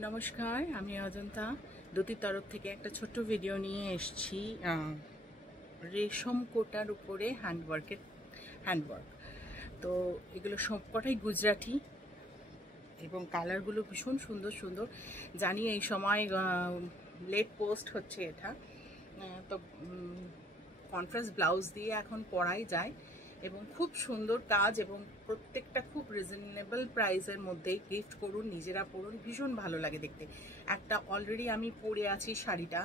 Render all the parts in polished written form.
নমস্কার, আমি অজন্তা দুতির তরফ থেকে একটা ছোট্ট ভিডিও নিয়ে এসেছি রেশম কোটার উপরে হ্যান্ডওয়ার্ক। তো এগুলো সবকটাই গুজরাটি এবং কালারগুলো ভীষণ সুন্দর সুন্দর। জানি এই সময় লেট পোস্ট হচ্ছে এটা, তো কন্ট্রাস্ট ব্লাউজ দিয়ে এখন পরাই যায় এবং খুব সুন্দর কাজ এবং প্রত্যেকটা খুব রিজনেবল প্রাইসের মধ্যেই গিফট করুন, নিজেরা পরুন, ভীষণ ভালো লাগে দেখতে। একটা অলরেডি আমি পরে আছি শাড়িটা,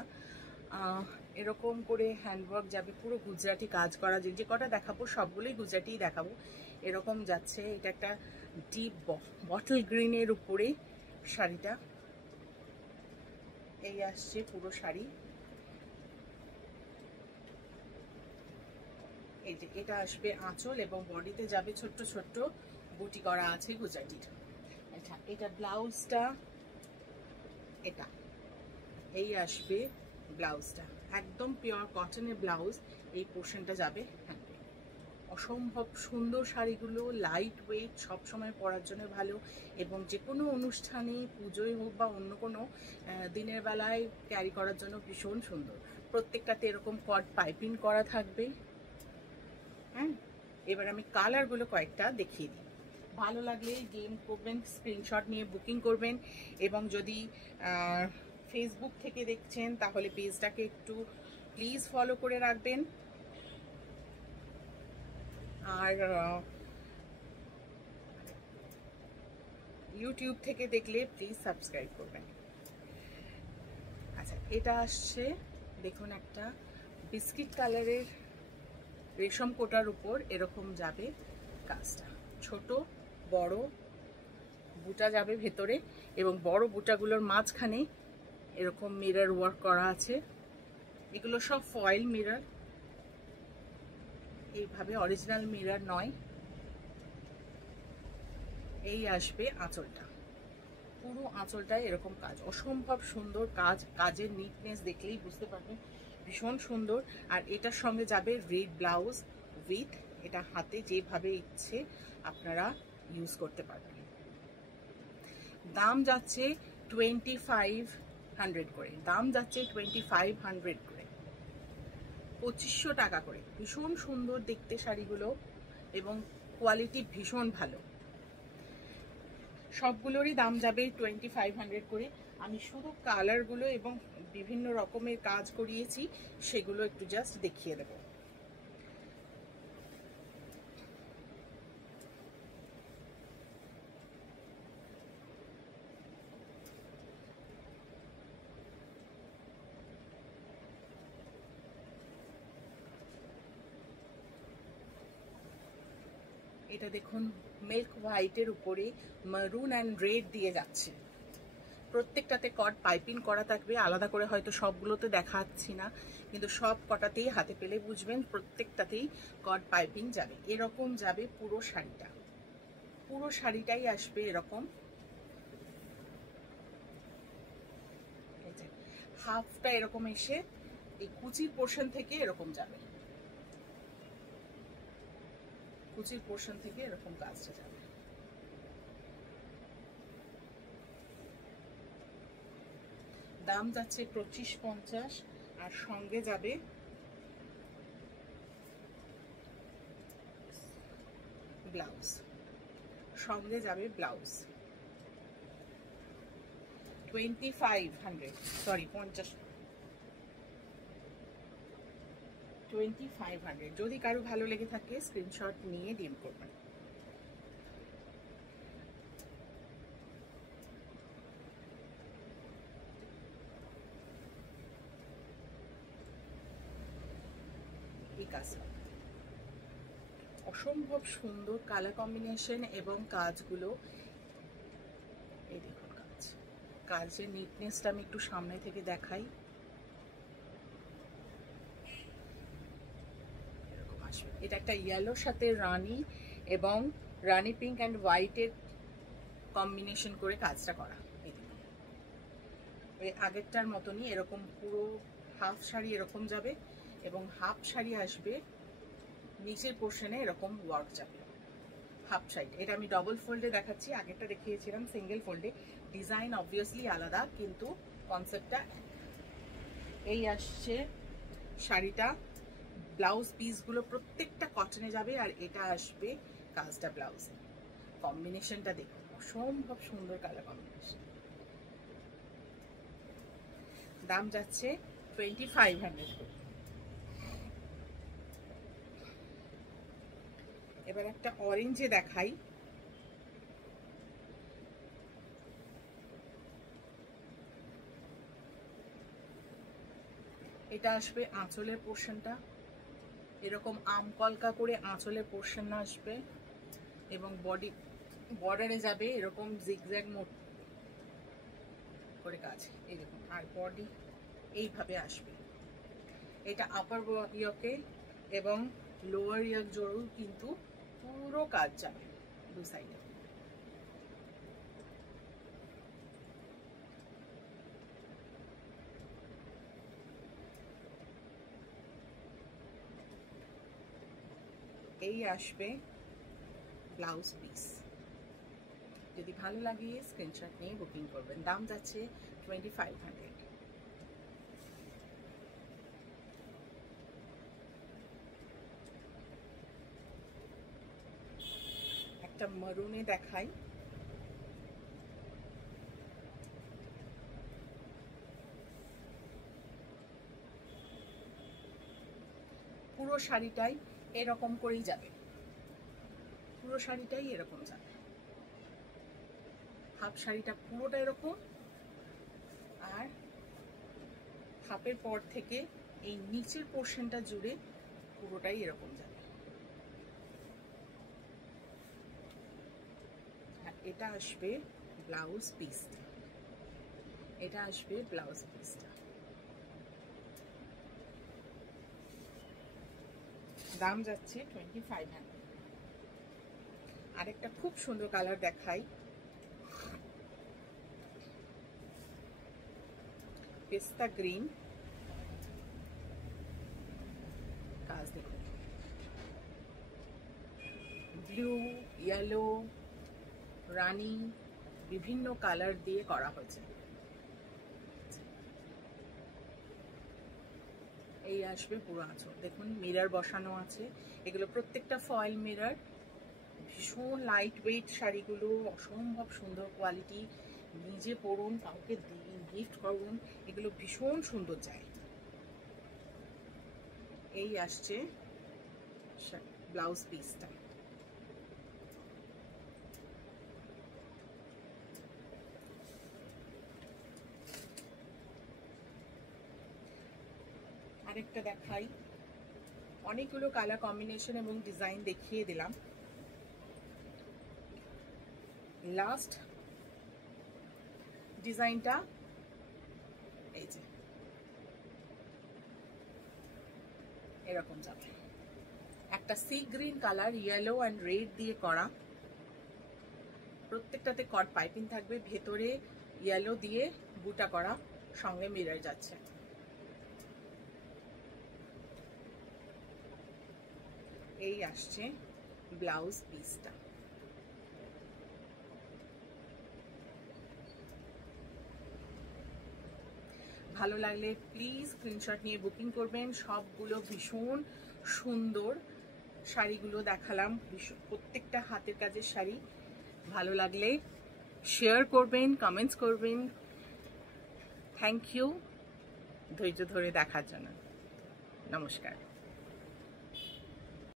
এরকম করে হ্যান্ডওয়ার্ক যাবে, পুরো গুজরাটি কাজ করা। যে কটা দেখাবো সবগুলোই গুজরাটিই দেখাবো। এরকম যাচ্ছে, এটা একটা ডিপ বটল গ্রিনের উপরে শাড়িটা, এই আসছে পুরো শাড়ি। এই যে এটা আসবে আঁচল এবং বডিতে যাবে ছোট্ট ছোট্ট বুটি করা আছে গুজরাটির। আচ্ছা, এটা ব্লাউজটা, এটা এই আসবে ব্লাউজটা, একদম পিওর কটনের ব্লাউজ। এই পোর্শনটা যাবে হ্যাঁ, অসম্ভব সুন্দর শাড়িগুলো, লাইট ওয়েট, সবসময় পরার জন্য ভালো এবং যে কোনো অনুষ্ঠানে, পুজোয় হোক বা অন্য কোনো দিনের বেলায় ক্যারি করার জন্য ভীষণ সুন্দর। প্রত্যেকটাতে এরকম কট পাইপিং করা থাকবে। হ্যাঁ, এবার আমি কালারগুলো কয়েকটা দেখিয়ে দিই। ভালো লাগলে ডিএম করবেন, স্ক্রিনশট নিয়ে বুকিং করবেন এবং যদি ফেসবুক থেকে দেখছেন তাহলে পেজটাকে একটু প্লিজ ফলো করে রাখবেন, আর ইউটিউব থেকে দেখলে প্লিজ সাবস্ক্রাইব করবেন। আচ্ছা, এটা আসছে দেখুন একটা বিস্কিট কালারের রেশম কোটার উপর এরকম যাবে কাজটা, ছোট বড় বুটা যাবে ভেতরে এবং বড় বুটাগুলোর মাঝখানে এরকম মিরর ওয়ার্ক করা আছে। এগুলো সব ফয়েল মিরর, এইভাবে অরিজিনাল মিরর নয়। এই আসবে আঁচলটা, পুরো আঁচলটায় এরকম কাজ, অসম্ভব সুন্দর কাজ, কাজের নিটনেস দেখলেই বুঝতে পারবেন ভীষণ সুন্দর। আর এটার সঙ্গে যাবে রেড ব্লাউজ উইথ, এটা হাতে যেভাবে ইচ্ছে আপনারা ইউজ করতে পারবেন। দাম যাচ্ছে 2500 করে, দাম যাচ্ছে 2500 করে, 2500 টাকা করে। ভীষণ সুন্দর দেখতে শাড়িগুলো এবং কোয়ালিটি ভীষণ ভালো। সবগুলোরই দাম যাবে 2500 করে। আমি শুধু কালারগুলো এবং বিভিন্ন রকমের কাজ করিয়েছি সেগুলো একটু জাস্ট দেখিয়ে দেব। এটা দেখুন মিল্ক হোয়াইটের উপরে মারুন অ্যান্ড রেড দিয়ে যাচ্ছে, প্রত্যেকটাতে কট পাইপিং করা থাকবে। আলাদা করে হয়তো সবগুলোতে দেখাচ্ছি না, কিন্তু সব কটাতেই হাতে পেলে বুঝবেন প্রত্যেকটাতেই কট পাইপিং যাবে। এরকম যাবে পুরো শাড়িটা, পুরো শাড়িটাই আসবে এরকম। হাফটা এরকম এসে এই কুচির পোর্শন থেকে এরকম যাবে, কুচির পোর্শন থেকে এরকম কাজটা যাবে। দাম যাচ্ছে 2550 আর সঙ্গে যাবে ব্লাউজ, সঙ্গে যাবে ব্লাউজ 2500, সরি 2500। যদি কারো ভালো লেগে থাকে স্ক্রিনশট নিয়ে ডিএম করবেন। এই কাজটা অসম্ভব সুন্দর কালার কম্বিনেশন এবং কাজগুলো, এই দেখুন কাজ, কাজের নিটনেসটা আমি একটু সামনে থেকে দেখাই। এরকম আসবে, এটা একটা ইয়েলোর সাথে রানি এবং রানি পিঙ্ক অ্যান্ড হোয়াইটের কম্বিনেশন করে কাজটা করা। এই দেখুন ওই আগেরটার মতনই এরকম পুরো হাফ শাড়ি এরকম যাবে এবং হাফ শাড়ি আসবে নিচের পোর্শনে এরকম ওয়ার্ক যাবে। Half side. এটা আমি ডবল ফোল্ডে দেখাচ্ছি, আগেরটা দেখিয়েছিলাম সিঙ্গেল ফোল্ডে। ডিজাইন অবভিয়াসলি আলাদা, কিন্তু কনসেপ্টটা এই আসছে শাড়িটা। ব্লাউজ পিসগুলো প্রত্যেকটা কটনে যাবে, আর এটা আসবে কাজটা ব্লাউজে। কম্বিনেশনটা দেখুন, অসম্ভব সুন্দর কালার কম্বিনেশন। দাম যাচ্ছে 2500 করে। এবার একটা অরেঞ্জে দেখাই। এটা আসবে আঁচলের পোর্শনটা, এরকম আমকলকা করে আঁচলের পোর্শন আসবে, এবং বডি বর্ডারে যাবে এরকম জিগজ্যাগ মোড করে কাজ, এইরকম। আর বডি এইভাবে আসবে। এটা আপার ইয়কে এবং লোয়ার ইয়ক জোড়ও কিন্তু পুরো কাজ যাবে দু সাইডে। এই আসবে ব্লাউজ পিস। যদি ভালো লাগে স্ক্রিনশট নিয়ে বুকিং করবেন। দাম যাচ্ছে 2500। একটা মারুনে দেখাই। পুরো শাড়িটাই এরকম করেই যাবে, পুরো শাড়িটাই এরকম যাবে। হাফ শাড়িটা পুরোটা এরকম, আর হাফের পর থেকে এই নিচের পোর্শনটা জুড়ে পুরোটাই এরকম যাবে। আর এটা আসবে ব্লাউজ পিসটা, এটা আসবে ব্লাউজ পিসটা। দাম যাচ্ছে 2500। আরেকটা খুব সুন্দর কালার দেখাই। পেস্তা গ্রিন, কাজ দেখুন, ব্লু, ইয়েলো, রানি, বিভিন্ন কালার দিয়ে করা হয়েছে। এই আসবে পুরো আঁচল। দেখুন মিরর বসানো আছে, এগুলো প্রত্যেকটা ফয়েল মিরর। ভীষণ লাইট ওয়েট শাড়িগুলো, অসম্ভব সুন্দর কোয়ালিটি। নিজে পরুন, কাউকে গিফট করুন, এগুলো ভীষণ সুন্দর যায়। এই আসছে ব্লাউজ পিসটা। আরেকটা দেখাই। অনেকগুলো কালার কম্বিনেশন এবং ডিজাইন দেখিয়ে দিলাম। লাস্ট ডিজাইনটা এই যে এরকম যাবে। একটা sea green colour, yellow and red দিয়ে করা। প্রত্যেকটাতে কট পাইপিং থাকবে, ভেতরে ইয়েলো দিয়ে বুটা করা, সঙ্গে মিরর যাচ্ছে। এই আসছে ব্লাউজ পিসটা। ভালো লাগলে প্লিজ স্ক্রিনশট নিয়ে বুকিং করবেন। সবগুলো ভীষণ সুন্দর শাড়িগুলো দেখালাম, প্রত্যেকটা হাতের কাজের শাড়ি। ভালো লাগলে শেয়ার করবেন, কমেন্টস করবেন। থ্যাংক ইউ ধৈর্য ধরে দেখার জন্য। নমস্কার।